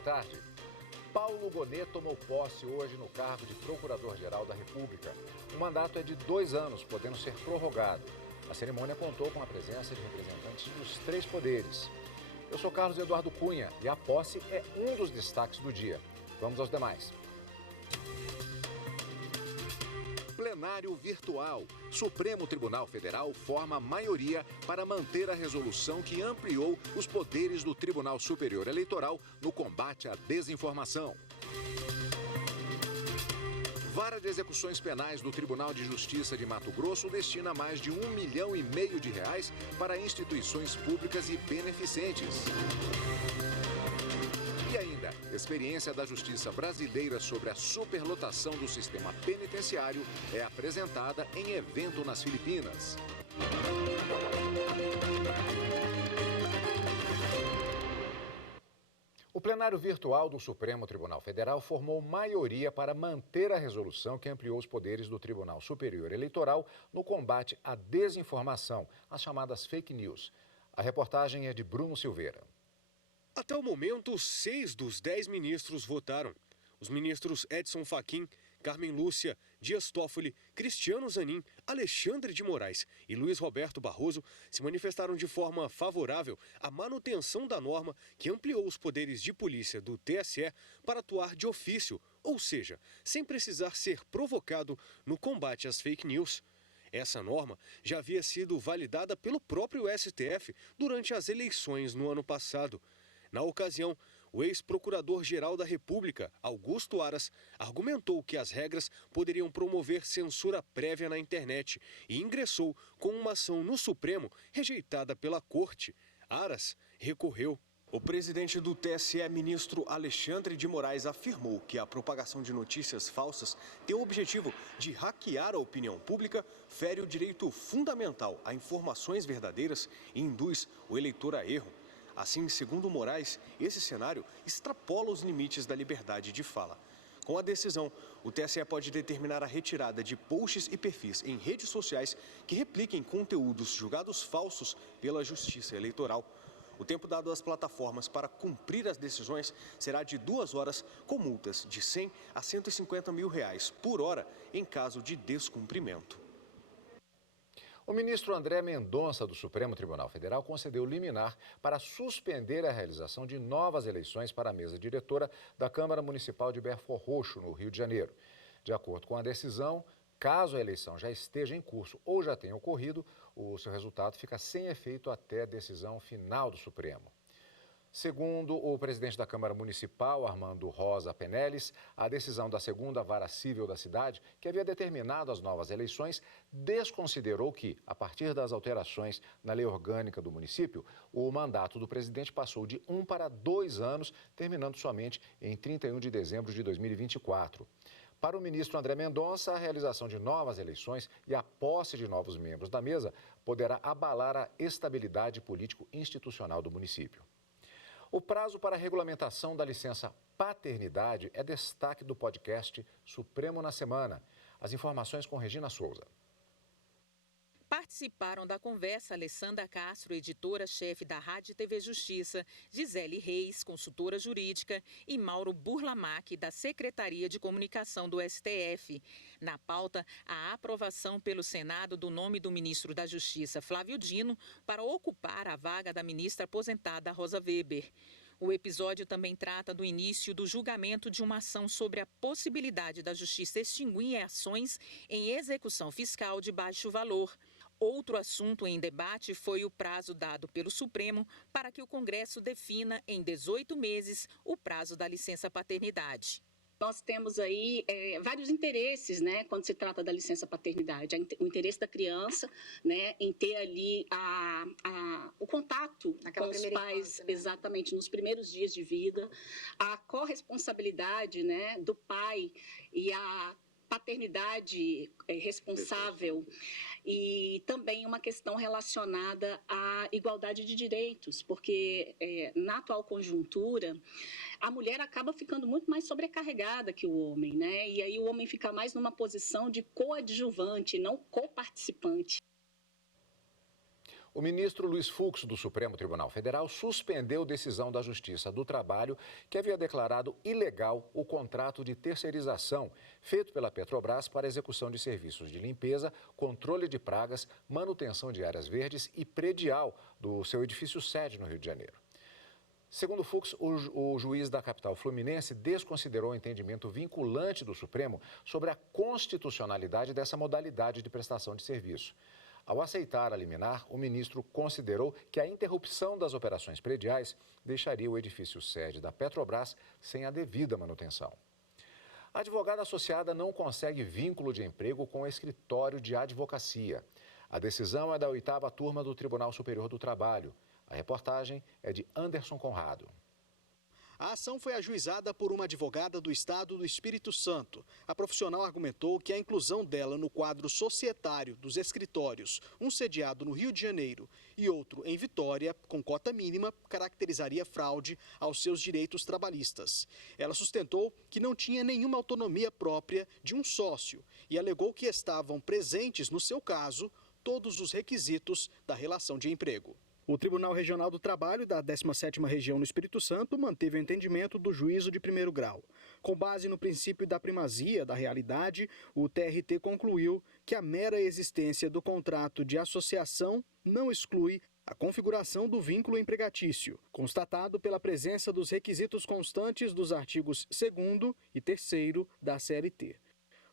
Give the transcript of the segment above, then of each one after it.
boa tarde. Paulo Gonet tomou posse hoje no cargo de Procurador-Geral da República. O mandato é de 2 anos, podendo ser prorrogado. A cerimônia contou com a presença de representantes dos 3 poderes. Eu sou Carlos Eduardo Cunha e a posse é um dos destaques do dia. Vamos aos demais. Plenário virtual. Supremo Tribunal Federal forma maioria para manter a resolução que ampliou os poderes do Tribunal Superior Eleitoral no combate à desinformação. Vara de Execuções Penais do Tribunal de Justiça de Mato Grosso destina mais de R$1,5 milhão para instituições públicas e beneficentes. E ainda, experiência da Justiça brasileira sobre a superlotação do sistema penitenciário é apresentada em evento nas Filipinas. O plenário virtual do Supremo Tribunal Federal formou maioria para manter a resolução que ampliou os poderes do Tribunal Superior Eleitoral no combate à desinformação, as chamadas fake news. A reportagem é de Bruno Silveira. Até o momento, 6 dos 10 ministros votaram. Os ministros Edson Fachin, Carmen Lúcia, Dias Toffoli, Cristiano Zanin, Alexandre de Moraes e Luiz Roberto Barroso se manifestaram de forma favorável à manutenção da norma que ampliou os poderes de polícia do TSE para atuar de ofício, ou seja, sem precisar ser provocado no combate às fake news. Essa norma já havia sido validada pelo próprio STF durante as eleições no ano passado. Na ocasião, o ex-procurador-geral da República, Augusto Aras, argumentou que as regras poderiam promover censura prévia na internet e ingressou com uma ação no Supremo rejeitada pela Corte. Aras recorreu. O presidente do TSE, ministro Alexandre de Moraes, afirmou que a propagação de notícias falsas tem o objetivo de hackear a opinião pública, fere o direito fundamental a informações verdadeiras e induz o eleitor a erro. Assim, segundo Moraes, esse cenário extrapola os limites da liberdade de fala. Com a decisão, o TSE pode determinar a retirada de posts e perfis em redes sociais que repliquem conteúdos julgados falsos pela Justiça Eleitoral. O tempo dado às plataformas para cumprir as decisões será de 2 horas, com multas de R$100 a R$150 mil por hora em caso de descumprimento. O ministro André Mendonça, do Supremo Tribunal Federal, concedeu liminar para suspender a realização de novas eleições para a mesa diretora da Câmara Municipal de Belford Roxo, no Rio de Janeiro. De acordo com a decisão, caso a eleição já esteja em curso ou já tenha ocorrido, o seu resultado fica sem efeito até a decisão final do Supremo. Segundo o presidente da Câmara Municipal, Armando Rosa Penelis, a decisão da 2ª Vara Cível da cidade, que havia determinado as novas eleições, desconsiderou que, a partir das alterações na lei orgânica do município, o mandato do presidente passou de 1 para 2 anos, terminando somente em 31 de dezembro de 2024. Para o ministro André Mendonça, a realização de novas eleições e a posse de novos membros da mesa poderá abalar a estabilidade político-institucional do município. O prazo para a regulamentação da licença paternidade é destaque do podcast Supremo na Semana. As informações com Regina Souza. Participaram da conversa Alessandra Castro, editora-chefe da Rádio TV Justiça, Gisele Reis, consultora jurídica, e Mauro Burlamac, da Secretaria de Comunicação do STF. Na pauta, a aprovação pelo Senado do nome do ministro da Justiça, Flávio Dino, para ocupar a vaga da ministra aposentada Rosa Weber. O episódio também trata do início do julgamento de uma ação sobre a possibilidade da Justiça extinguir ações em execução fiscal de baixo valor. Outro assunto em debate foi o prazo dado pelo Supremo para que o Congresso defina em 18 meses o prazo da licença paternidade. Nós temos aí vários interesses, né, quando se trata da licença paternidade. O interesse da criança, né, em ter ali o contato com os pais, infância, né? Exatamente, nos primeiros dias de vida, a corresponsabilidade, né, do pai e a paternidade responsável, e também uma questão relacionada à igualdade de direitos, porque na atual conjuntura a mulher acaba ficando muito mais sobrecarregada que o homem, né? E aí o homem fica mais numa posição de coadjuvante, não coparticipante. O ministro Luiz Fux, do Supremo Tribunal Federal, suspendeu decisão da Justiça do Trabalho que havia declarado ilegal o contrato de terceirização feito pela Petrobras para execução de serviços de limpeza, controle de pragas, manutenção de áreas verdes e predial do seu edifício sede no Rio de Janeiro. Segundo Fux, o juiz da capital fluminense desconsiderou o entendimento vinculante do Supremo sobre a constitucionalidade dessa modalidade de prestação de serviço. Ao aceitar a liminar, o ministro considerou que a interrupção das operações prediais deixaria o edifício sede da Petrobras sem a devida manutenção. A advogada associada não consegue vínculo de emprego com o escritório de advocacia. A decisão é da 8ª turma do Tribunal Superior do Trabalho. A reportagem é de Anderson Conrado. A ação foi ajuizada por uma advogada do Estado do Espírito Santo. A profissional argumentou que a inclusão dela no quadro societário dos escritórios, um sediado no Rio de Janeiro e outro em Vitória, com cota mínima, caracterizaria fraude aos seus direitos trabalhistas. Ela sustentou que não tinha nenhuma autonomia própria de um sócio e alegou que estavam presentes, no seu caso, todos os requisitos da relação de emprego. O Tribunal Regional do Trabalho da 17ª Região no Espírito Santo manteve o entendimento do juízo de primeiro grau. Com base no princípio da primazia da realidade, o TRT concluiu que a mera existência do contrato de associação não exclui a configuração do vínculo empregatício, constatado pela presença dos requisitos constantes dos artigos 2º e 3º da CLT.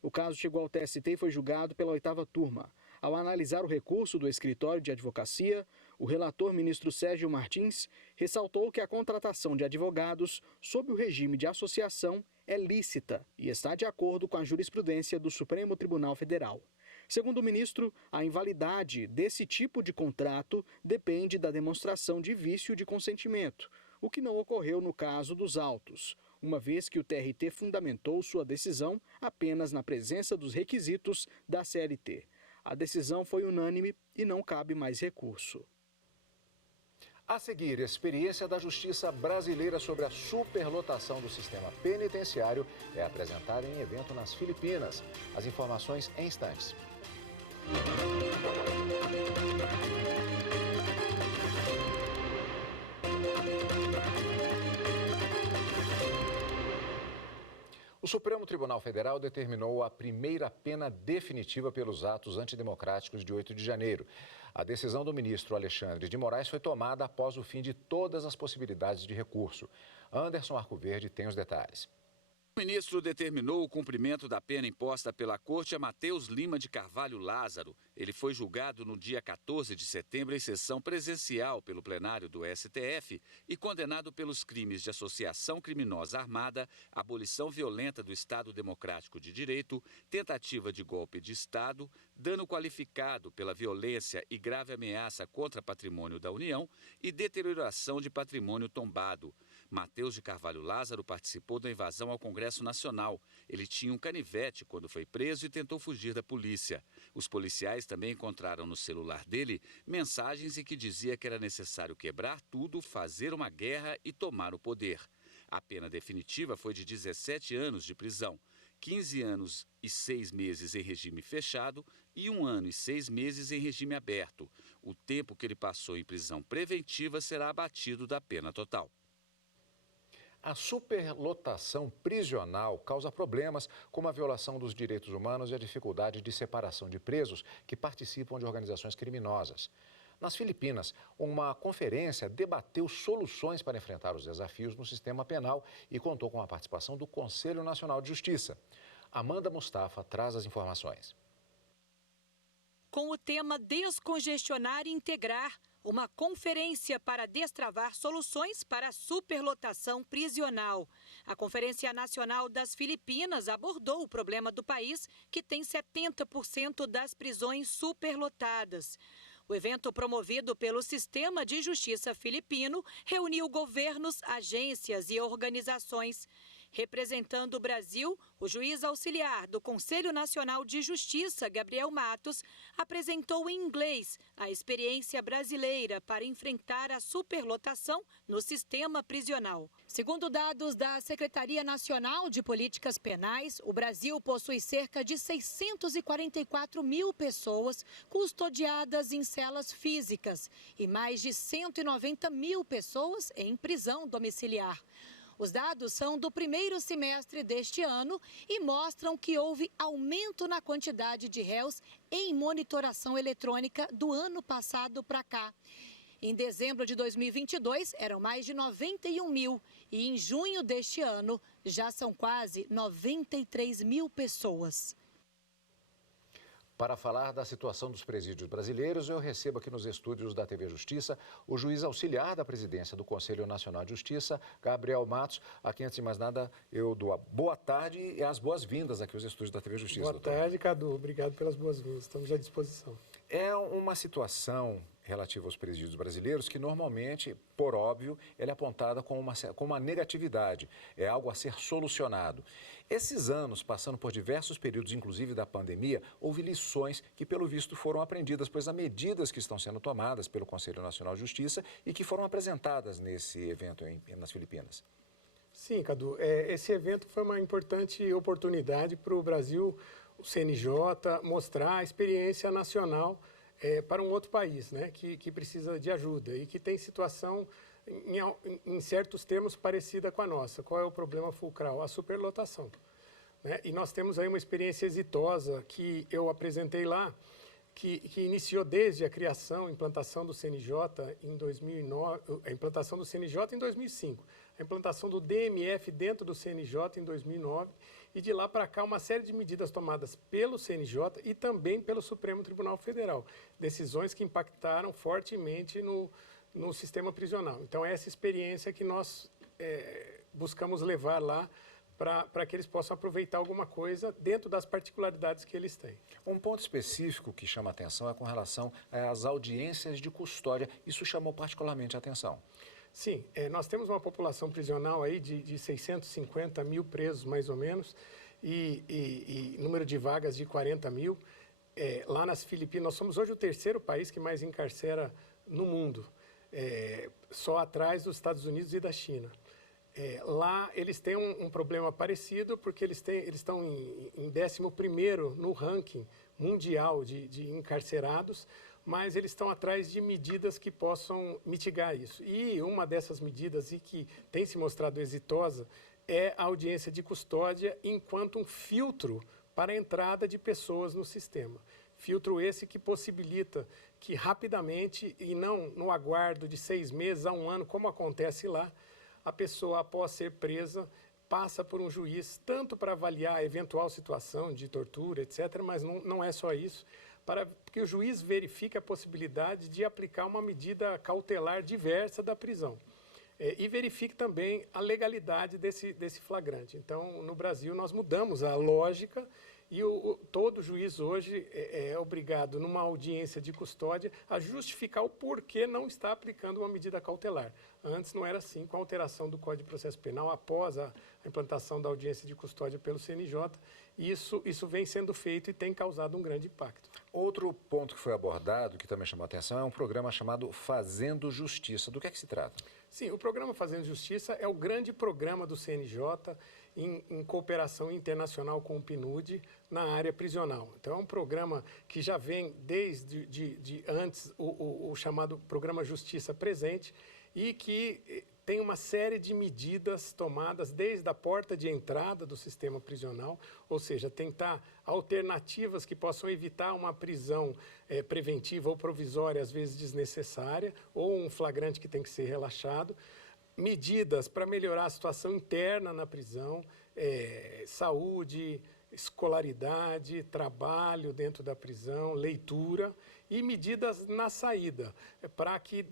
O caso chegou ao TST e foi julgado pela 8ª turma. Ao analisar o recurso do escritório de advocacia, o relator ministro Sérgio Martins ressaltou que a contratação de advogados sob o regime de associação é lícita e está de acordo com a jurisprudência do Supremo Tribunal Federal. Segundo o ministro, a invalidade desse tipo de contrato depende da demonstração de vício de consentimento, o que não ocorreu no caso dos autos, uma vez que o TRT fundamentou sua decisão apenas na presença dos requisitos da CLT. A decisão foi unânime e não cabe mais recurso. A seguir, experiência da Justiça brasileira sobre a superlotação do sistema penitenciário é apresentada em evento nas Filipinas. As informações em instantes. O Supremo Tribunal Federal determinou a primeira pena definitiva pelos atos antidemocráticos de 8 de janeiro. A decisão do ministro Alexandre de Moraes foi tomada após o fim de todas as possibilidades de recurso. Anderson Arcoverde tem os detalhes. O ministro determinou o cumprimento da pena imposta pela corte a Matheus Lima de Carvalho Lázaro. Ele foi julgado no dia 14 de setembro em sessão presencial pelo plenário do STF e condenado pelos crimes de associação criminosa armada, abolição violenta do Estado Democrático de Direito, tentativa de golpe de Estado, dano qualificado pela violência e grave ameaça contra patrimônio da União e deterioração de patrimônio tombado. Matheus de Carvalho Lázaro participou da invasão ao Congresso Nacional. Ele tinha um canivete quando foi preso e tentou fugir da polícia. Os policiais também encontraram no celular dele mensagens em que dizia que era necessário quebrar tudo, fazer uma guerra e tomar o poder. A pena definitiva foi de 17 anos de prisão, 15 anos e 6 meses em regime fechado e 1 ano e 6 meses em regime aberto. O tempo que ele passou em prisão preventiva será abatido da pena total. A superlotação prisional causa problemas como a violação dos direitos humanos e a dificuldade de separação de presos que participam de organizações criminosas. Nas Filipinas, uma conferência debateu soluções para enfrentar os desafios no sistema penal e contou com a participação do Conselho Nacional de Justiça. Amanda Mustafa traz as informações. Com o tema Descongestionar e Integrar, uma conferência para destravar soluções para a superlotação prisional. A Conferência Nacional das Filipinas abordou o problema do país, que tem 70% das prisões superlotadas. O evento, promovido pelo Sistema de Justiça Filipino, reuniu governos, agências e organizações. Representando o Brasil, o juiz auxiliar do Conselho Nacional de Justiça, Gabriel Matos, apresentou em inglês a experiência brasileira para enfrentar a superlotação no sistema prisional. Segundo dados da Secretaria Nacional de Políticas Penais, o Brasil possui cerca de 644 mil pessoas custodiadas em celas físicas e mais de 190 mil pessoas em prisão domiciliar. Os dados são do primeiro semestre deste ano e mostram que houve aumento na quantidade de réus em monitoração eletrônica do ano passado para cá. Em dezembro de 2022, eram mais de 91 mil e em junho deste ano já são quase 93 mil pessoas. Para falar da situação dos presídios brasileiros, eu recebo aqui nos estúdios da TV Justiça o juiz auxiliar da presidência do Conselho Nacional de Justiça, Gabriel Matos, a quem, antes de mais nada, eu dou a boa tarde e as boas-vindas aqui aos estúdios da TV Justiça. Boa tarde, Cadu. Obrigado pelas boas-vindas. Estamos à disposição. É uma situação relativa aos presídios brasileiros que normalmente, por óbvio, ela é apontada com uma negatividade, é algo a ser solucionado. Esses anos, passando por diversos períodos, inclusive da pandemia, houve lições que, pelo visto, foram aprendidas, pois há medidas que estão sendo tomadas pelo Conselho Nacional de Justiça e que foram apresentadas nesse evento nas Filipinas. Sim, Cadu. Esse evento foi uma importante oportunidade para o Brasil, o CNJ, mostrar a experiência nacional para um outro país, né, que precisa de ajuda e que tem situação, em certos termos, parecida com a nossa. Qual é o problema fulcral? A superlotação. Né? E nós temos aí uma experiência exitosa que eu apresentei lá, que iniciou desde a criação, implantação do CNJ em 2009, a implantação do CNJ em 2005, a implantação do DMF dentro do CNJ em 2009 e de lá para cá uma série de medidas tomadas pelo CNJ e também pelo Supremo Tribunal Federal, decisões que impactaram fortemente no sistema prisional. Então, é essa experiência que nós buscamos levar lá para que eles possam aproveitar alguma coisa dentro das particularidades que eles têm. Um ponto específico que chama a atenção é com relação às audiências de custódia. Isso chamou particularmente a atenção. Sim, nós temos uma população prisional aí de 650 mil presos, mais ou menos, e número de vagas de 40 mil. Lá nas Filipinas, nós somos hoje o terceiro país que mais encarcera no mundo, só atrás dos Estados Unidos e da China. Lá eles têm um problema parecido, porque eles estão em 11º no ranking mundial de encarcerados, mas eles estão atrás de medidas que possam mitigar isso. E uma dessas medidas, e que tem se mostrado exitosa, é a audiência de custódia enquanto um filtro para a entrada de pessoas no sistema. Filtro esse que possibilita que rapidamente, e não no aguardo de 6 meses a 1 ano, como acontece lá, a pessoa, após ser presa, passa por um juiz, tanto para avaliar a eventual situação de tortura, etc., mas não é só isso, para que o juiz verifique a possibilidade de aplicar uma medida cautelar diversa da prisão. E verifique também a legalidade desse flagrante. Então, no Brasil, nós mudamos a lógica e todo juiz hoje é obrigado, numa audiência de custódia, a justificar o porquê não está aplicando uma medida cautelar. Antes não era assim, com a alteração do Código de Processo Penal, após a implantação da audiência de custódia pelo CNJ, isso vem sendo feito e tem causado um grande impacto. Outro ponto que foi abordado, que também chamou a atenção, é um programa chamado Fazendo Justiça. Do que é que se trata? Sim, o programa Fazendo Justiça é o grande programa do CNJ em cooperação internacional com o PNUD na área prisional. Então, é um programa que já vem desde antes, o chamado Programa Justiça Presente, e que tem uma série de medidas tomadas desde a porta de entrada do sistema prisional, ou seja, tentar alternativas que possam evitar uma prisão preventiva ou provisória, às vezes desnecessária, ou um flagrante que tem que ser relaxado, medidas para melhorar a situação interna na prisão, saúde, escolaridade, trabalho dentro da prisão, leitura e medidas na saída, para que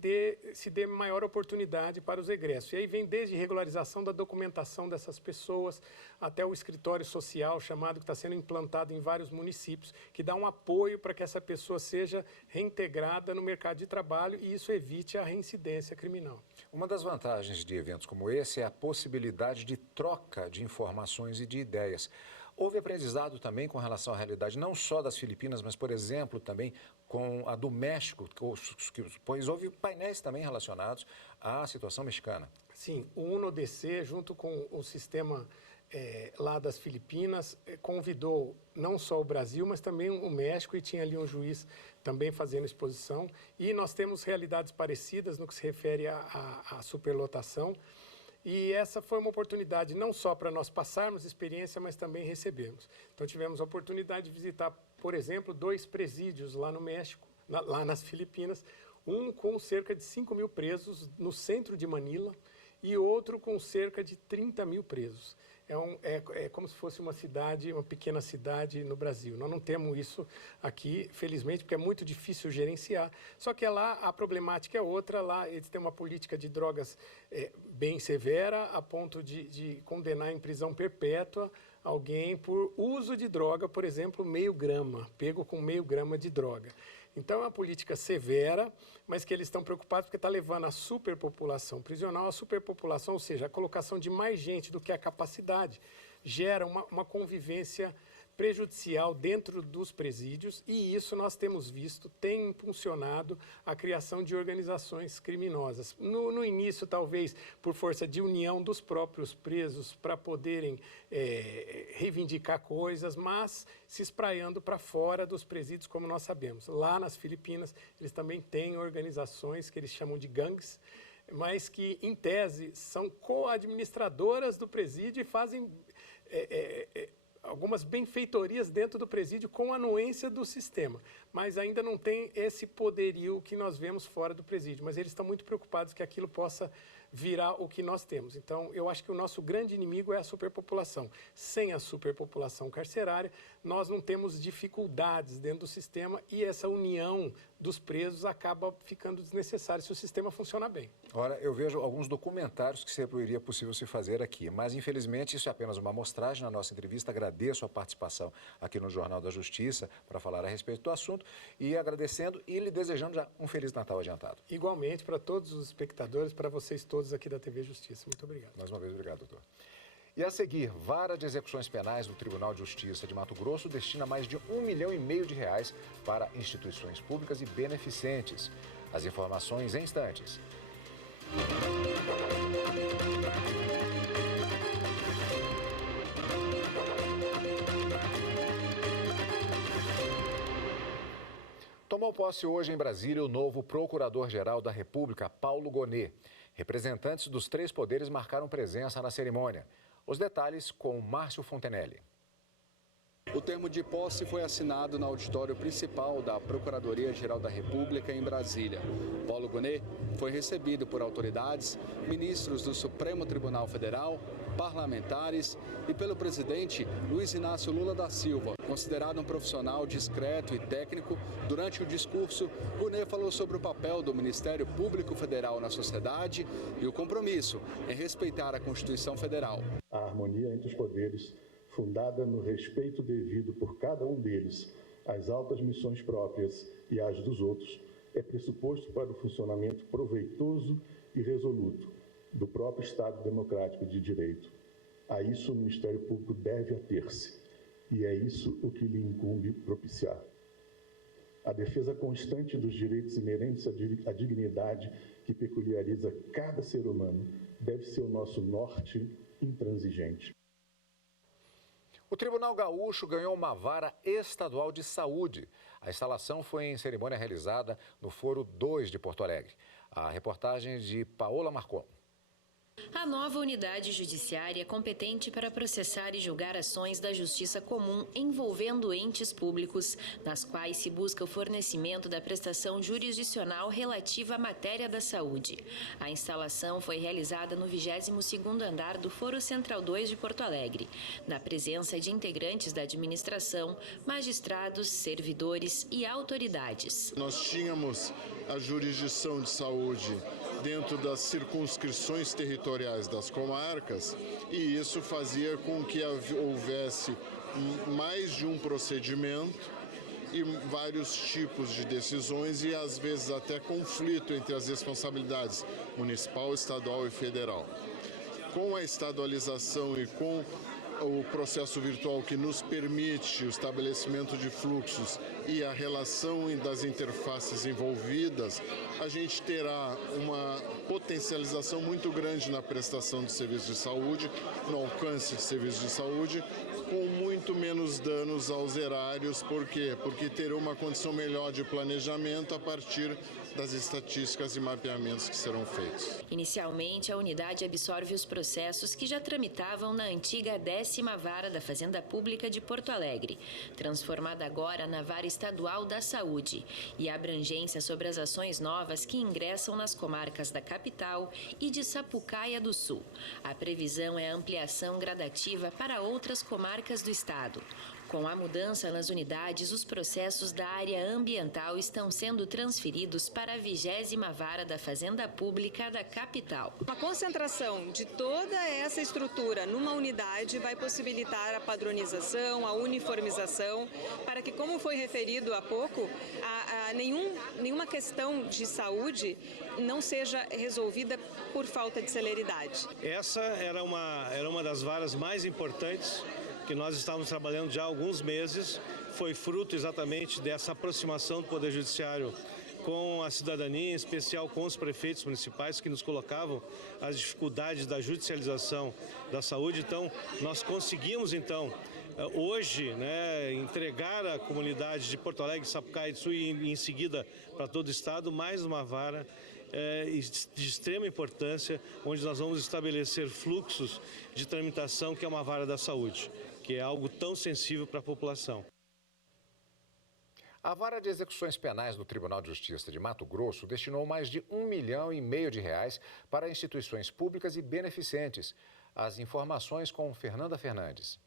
se dê maior oportunidade para os egressos. E aí vem desde regularização da documentação dessas pessoas até o escritório social chamado, que está sendo implantado em vários municípios, que dá um apoio para que essa pessoa seja reintegrada no mercado de trabalho e isso evite a reincidência criminal. Uma das vantagens de eventos como esse é a possibilidade de troca de informações e de ideias. Houve aprendizado também com relação à realidade, não só das Filipinas, mas, por exemplo, também com a do México, pois houve painéis também relacionados à situação mexicana. Sim, o UNODC, junto com o sistema lá das Filipinas, convidou não só o Brasil, mas também o México, e tinha ali um juiz também fazendo exposição. E nós temos realidades parecidas no que se refere à superlotação. E essa foi uma oportunidade não só para nós passarmos experiência, mas também recebermos. Então, tivemos a oportunidade de visitar, por exemplo, 2 presídios lá no México, lá nas Filipinas, um com cerca de 5.000 presos no centro de Manila e outro com cerca de 30.000 presos. É como se fosse uma pequena cidade no Brasil. Nós não temos isso aqui, felizmente, porque é muito difícil gerenciar. Só que lá a problemática é outra. Lá eles têm uma política de drogas bem severa, a ponto de condenar em prisão perpétua alguém por uso de droga, por exemplo, meio grama, pego com meio grama de droga. Então, é uma política severa, mas que eles estão preocupados porque está levando a superpopulação prisional. A superpopulação, ou seja, a colocação de mais gente do que a capacidade, gera uma convivência prejudicial dentro dos presídios e isso nós temos visto, tem impulsionado a criação de organizações criminosas. No início, talvez, por força de união dos próprios presos para poderem reivindicar coisas, mas se espraiando para fora dos presídios, como nós sabemos. Lá nas Filipinas, eles também têm organizações que eles chamam de gangues, mas que, em tese, são co-administradoras do presídio e fazem algumas benfeitorias dentro do presídio com anuência do sistema, mas ainda não tem esse poderio que nós vemos fora do presídio, mas eles estão muito preocupados que aquilo possa virar o que nós temos. Então, eu acho que o nosso grande inimigo é a superpopulação. Sem a superpopulação carcerária, nós não temos dificuldades dentro do sistema e essa união dos presos acaba ficando desnecessária se o sistema funciona bem. Ora, eu vejo alguns documentários que seria possível se fazer aqui, mas infelizmente isso é apenas uma amostragem na nossa entrevista. Agradeço a participação aqui no Jornal da Justiça para falar a respeito do assunto e agradecendo e lhe desejando já um Feliz Natal adiantado. Igualmente para todos os espectadores, para vocês todos aqui da TV Justiça. Muito obrigado. Mais uma vez, obrigado, doutor. E a seguir, Vara de Execuções Penais do Tribunal de Justiça de Mato Grosso destina mais de R$1,5 milhão para instituições públicas e beneficentes. As informações em instantes. Tomou posse hoje em Brasília o novo Procurador-Geral da República, Paulo Gonet. Representantes dos 3 poderes marcaram presença na cerimônia. Os detalhes com Márcio Fontenelle. O termo de posse foi assinado no auditório principal da Procuradoria-Geral da República em Brasília. Paulo Gonet foi recebido por autoridades, ministros do Supremo Tribunal Federal, parlamentares e pelo presidente Luiz Inácio Lula da Silva. Considerado um profissional discreto e técnico, durante o discurso, Gonet falou sobre o papel do Ministério Público Federal na sociedade e o compromisso em respeitar a Constituição Federal. A harmonia entre os poderes, fundada no respeito devido por cada um deles às altas missões próprias e às dos outros, é pressuposto para o funcionamento proveitoso e resoluto do próprio Estado Democrático de Direito. A isso o Ministério Público deve ater-se, e é isso o que lhe incumbe propiciar. A defesa constante dos direitos inerentes à dignidade que peculiariza cada ser humano deve ser o nosso norte intransigente. O Tribunal Gaúcho ganhou uma vara estadual de saúde. A instalação foi em cerimônia realizada no Foro 2 de Porto Alegre. A reportagem de Paola Marcon. A nova unidade judiciária é competente para processar e julgar ações da Justiça Comum envolvendo entes públicos, nas quais se busca o fornecimento da prestação jurisdicional relativa à matéria da saúde. A instalação foi realizada no 22º andar do Foro Central 2 de Porto Alegre, na presença de integrantes da administração, magistrados, servidores e autoridades. Nós tínhamos a jurisdição de saúde dentro das circunscrições territoriais das comarcas, e isso fazia com que houvesse mais de um procedimento e vários tipos de decisões e às vezes até conflito entre as responsabilidades municipal, estadual e federal. Com a estadualização e com o processo virtual que nos permite o estabelecimento de fluxos e a relação das interfaces envolvidas, a gente terá uma potencialização muito grande na prestação de serviços de saúde, no alcance de serviços de saúde, com muito menos danos aos erários. Por quê? Porque terá uma condição melhor de planejamento a partir das estatísticas e mapeamentos que serão feitos. Inicialmente, a unidade absorve os processos que já tramitavam na antiga 10ª Vara da Fazenda Pública de Porto Alegre, transformada agora na Vara Estadual da Saúde, e a abrangência sobre as ações novas que ingressam nas comarcas da capital e de Sapucaia do Sul. A previsão é a ampliação gradativa para outras comarcas do estado. Com a mudança nas unidades, os processos da área ambiental estão sendo transferidos para a 20ª Vara da Fazenda Pública da capital. A concentração de toda essa estrutura numa unidade vai possibilitar a padronização, a uniformização, para que, como foi referido há pouco, nenhuma questão de saúde não seja resolvida por falta de celeridade. Essa era uma das varas mais importantes que nós estávamos trabalhando já há alguns meses. Foi fruto exatamente dessa aproximação do Poder Judiciário com a cidadania, em especial com os prefeitos municipais que nos colocavam as dificuldades da judicialização da saúde. Então, nós conseguimos, hoje, entregar à comunidade de Porto Alegre, Sapucaia do Sul e em seguida para todo o estado, mais uma vara de extrema importância, onde nós vamos estabelecer fluxos de tramitação, que é uma vara da saúde, que é algo tão sensível para a população. A Vara de Execuções Penais do Tribunal de Justiça de Mato Grosso destinou mais de R$1,5 milhão para instituições públicas e beneficentes. As informações com Fernanda Fernandes.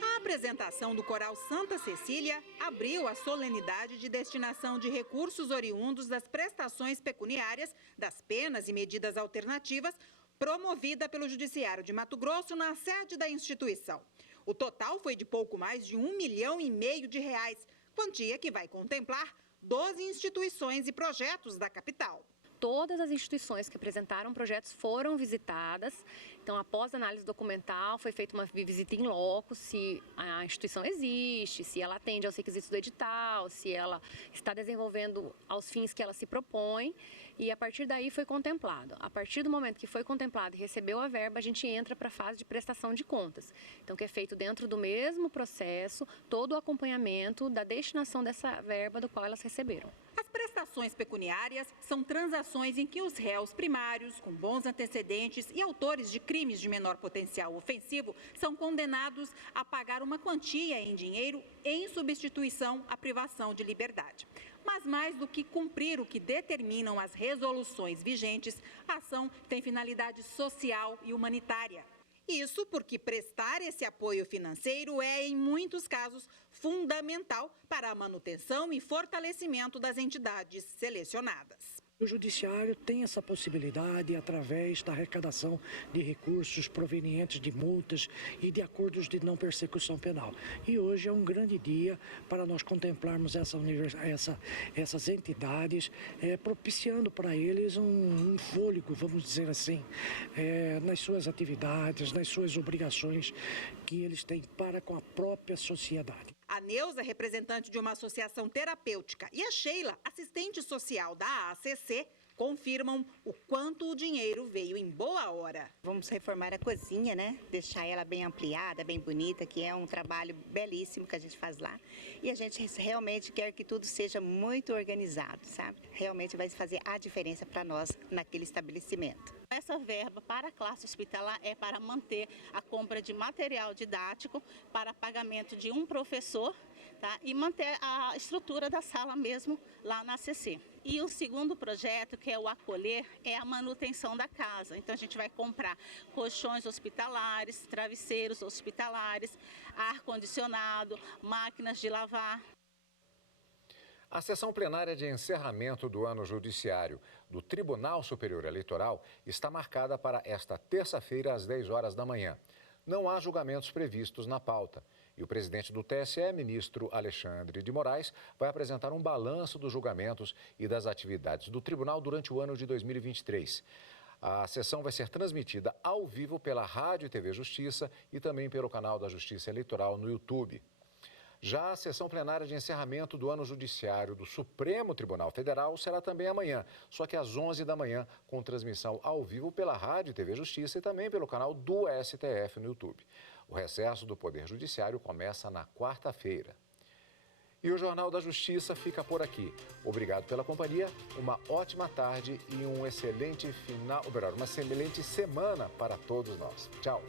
A apresentação do Coral Santa Cecília abriu a solenidade de destinação de recursos oriundos das prestações pecuniárias, das penas e medidas alternativas, promovida pelo Judiciário de Mato Grosso na sede da instituição. O total foi de pouco mais de R$1,5 milhão, quantia que vai contemplar 12 instituições e projetos da capital. Todas as instituições que apresentaram projetos foram visitadas. Então, após a análise documental, foi feita uma visita em loco, se a instituição existe, se ela atende aos requisitos do edital, se ela está desenvolvendo aos fins que ela se propõe. E a partir daí foi contemplado. A partir do momento que foi contemplado e recebeu a verba, a gente entra para a fase de prestação de contas. Então, que é feito dentro do mesmo processo, todo o acompanhamento da destinação dessa verba do qual elas receberam. As prestações pecuniárias são transações em que os réus primários, com bons antecedentes e autores de crimes de menor potencial ofensivo, são condenados a pagar uma quantia em dinheiro em substituição à privação de liberdade. Mas mais do que cumprir o que determinam as resoluções vigentes, a ação tem finalidade social e humanitária. Isso porque prestar esse apoio financeiro é, em muitos casos, fundamental para a manutenção e fortalecimento das entidades selecionadas. O Judiciário tem essa possibilidade através da arrecadação de recursos provenientes de multas e de acordos de não persecução penal. E hoje é um grande dia para nós contemplarmos essas entidades, propiciando para eles um fôlego, vamos dizer assim, nas suas atividades, nas suas obrigações que eles têm para com a própria sociedade. A Neuza, representante de uma associação terapêutica, e a Sheila, assistente social da AACC, confirmam o quanto o dinheiro veio em boa hora. Vamos reformar a cozinha, né? Deixar ela bem ampliada, bem bonita, que é um trabalho belíssimo que a gente faz lá. E a gente realmente quer que tudo seja muito organizado, sabe? Realmente vai fazer a diferença para nós naquele estabelecimento. Essa verba para a classe hospitalar é para manter a compra de material didático, para pagamento de um professor, tá? E manter a estrutura da sala mesmo lá na ACC. E o segundo projeto, que é o Acolher, é a manutenção da casa. Então a gente vai comprar colchões hospitalares, travesseiros hospitalares, ar-condicionado, máquinas de lavar. A sessão plenária de encerramento do ano judiciário do Tribunal Superior Eleitoral está marcada para esta terça-feira, às 10 horas da manhã. Não há julgamentos previstos na pauta. E o presidente do TSE, ministro Alexandre de Moraes, vai apresentar um balanço dos julgamentos e das atividades do tribunal durante o ano de 2023. A sessão vai ser transmitida ao vivo pela Rádio e TV Justiça e também pelo canal da Justiça Eleitoral no YouTube. Já a sessão plenária de encerramento do ano judiciário do Supremo Tribunal Federal será também amanhã, só que às 11 da manhã, com transmissão ao vivo pela Rádio e TV Justiça e também pelo canal do STF no YouTube. O recesso do Poder Judiciário começa na quarta-feira. E o Jornal da Justiça fica por aqui. Obrigado pela companhia, uma ótima tarde e uma excelente semana para todos nós. Tchau!